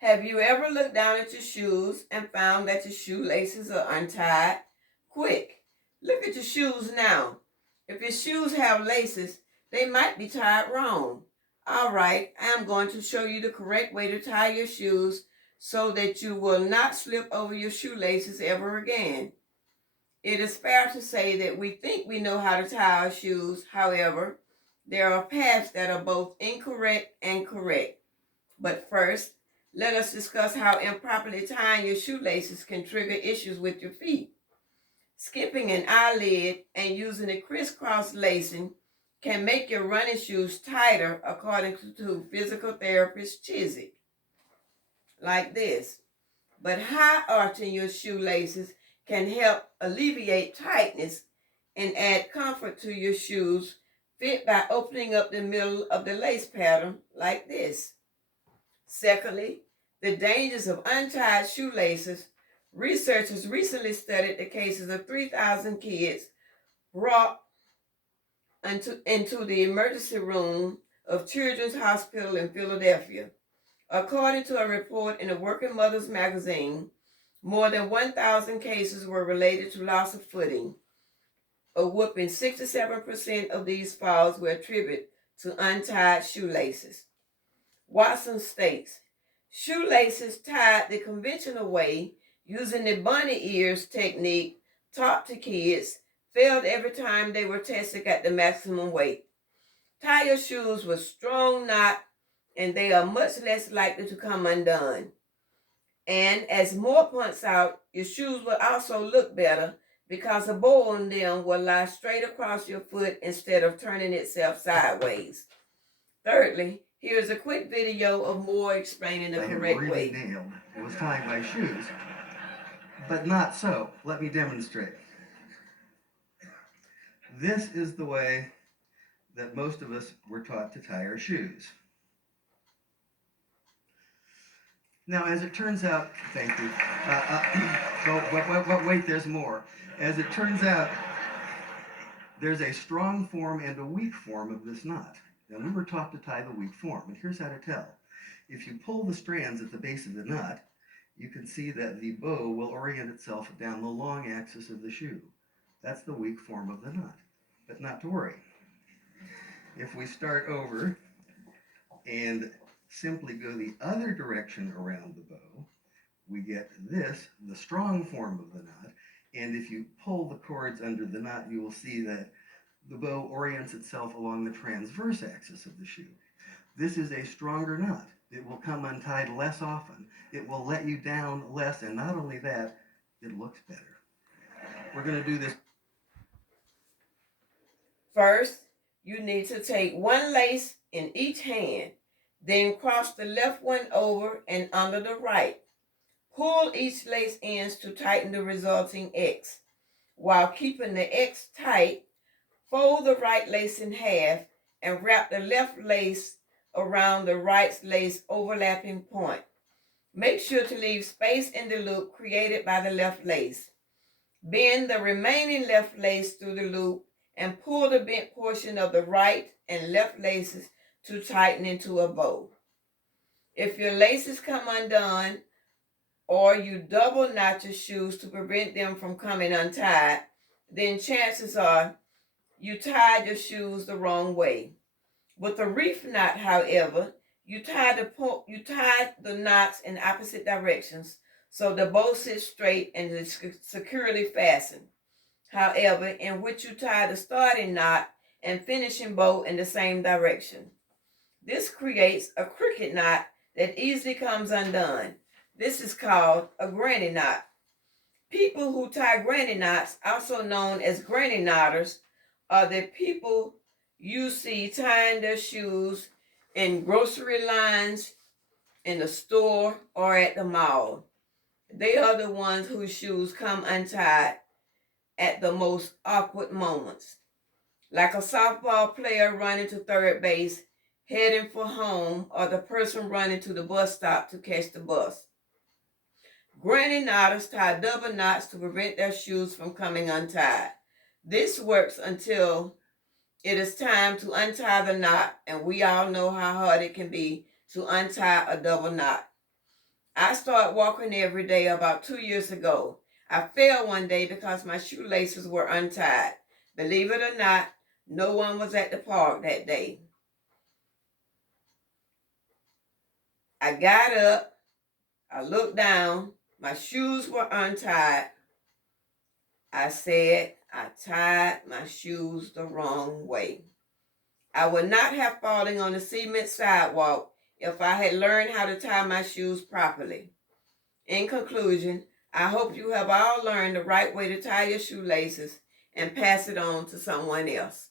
Have you ever looked down at your shoes and found that your shoelaces are untied? Quick, look at your shoes now. If your shoes have laces, they might be tied wrong. All right, I'm going to show you the correct way to tie your shoes so that you will not slip over your shoelaces ever again. It is fair to say that we think we know how to tie our shoes. However, there are paths that are both incorrect and correct. But first, let us discuss how improperly tying your shoelaces can trigger issues with your feet. Skipping an eyelid and using a crisscross lacing can make your running shoes tighter, according to physical therapist Chiswick, like this. But high arching your shoelaces can help alleviate tightness and add comfort to your shoes fit by opening up the middle of the lace pattern like this. Secondly, the dangers of untied shoelaces. Researchers recently studied the cases of 3,000 kids brought into the emergency room of Children's Hospital in Philadelphia. According to a report in the Working Mothers magazine, more than 1,000 cases were related to loss of footing. A whooping 67% of these falls were attributed to untied shoelaces. Watson states, shoelaces tied the conventional way using the bunny ears technique taught to kids failed every time they were tested at the maximum weight. Tie your shoes with strong knot and they are much less likely to come undone. And as Moore points out, your shoes will also look better because a bow on them will lie straight across your foot instead of turning itself sideways. Thirdly, here's a quick video of Moore explaining the correct way. Nailed. It was tying my shoes, but not so. Let me demonstrate. This is the way that most of us were taught to tie our shoes. Now, as it turns out, thank you. Wait, there's more. As it turns out, there's a strong form and a weak form of this knot. Now, we were taught to tie the weak form, and here's how to tell. If you pull the strands at the base of the knot, you can see that the bow will orient itself down the long axis of the shoe. That's the weak form of the knot. But not to worry. If we start over and simply go the other direction around the bow, we get this, the strong form of the knot. And if you pull the cords under the knot, you will see that the bow orients itself along the transverse axis of the shoe. This is a stronger knot. It will come untied less often. It will let you down less, and not only that, it looks better. We're going to do this. First, you need to take one lace in each hand, then cross the left one over and under the right. Pull each lace ends to tighten the resulting X. While keeping the X tight, fold the right lace in half and wrap the left lace around the right lace overlapping point. Make sure to leave space in the loop created by the left lace. Bend the remaining left lace through the loop and pull the bent portion of the right and left laces to tighten into a bow. If your laces come undone or you double knot your shoes to prevent them from coming untied, then chances are you tied your shoes the wrong way. With a reef knot, however, you tie the knots in opposite directions so the bow sits straight and is securely fastened. However, in which you tie the starting knot and finishing bow in the same direction. This creates a crooked knot that easily comes undone. This is called a granny knot. People who tie granny knots, also known as granny knotters, are the people you see tying their shoes in grocery lines, in the store, or at the mall. They are the ones whose shoes come untied at the most awkward moments. Like a softball player running to third base, heading for home, or the person running to the bus stop to catch the bus. Granny knotters tie double knots to prevent their shoes from coming untied. This works until it is time to untie the knot, and we all know how hard it can be to untie a double knot. I started walking every day about 2 years ago. I fell one day because my shoelaces were untied. Believe it or not, no one was at the park that day. I got up, I looked down, my shoes were untied. I said, I tied my shoes the wrong way. I would not have fallen on the cement sidewalk if I had learned how to tie my shoes properly. In conclusion, I hope you have all learned the right way to tie your shoelaces and pass it on to someone else.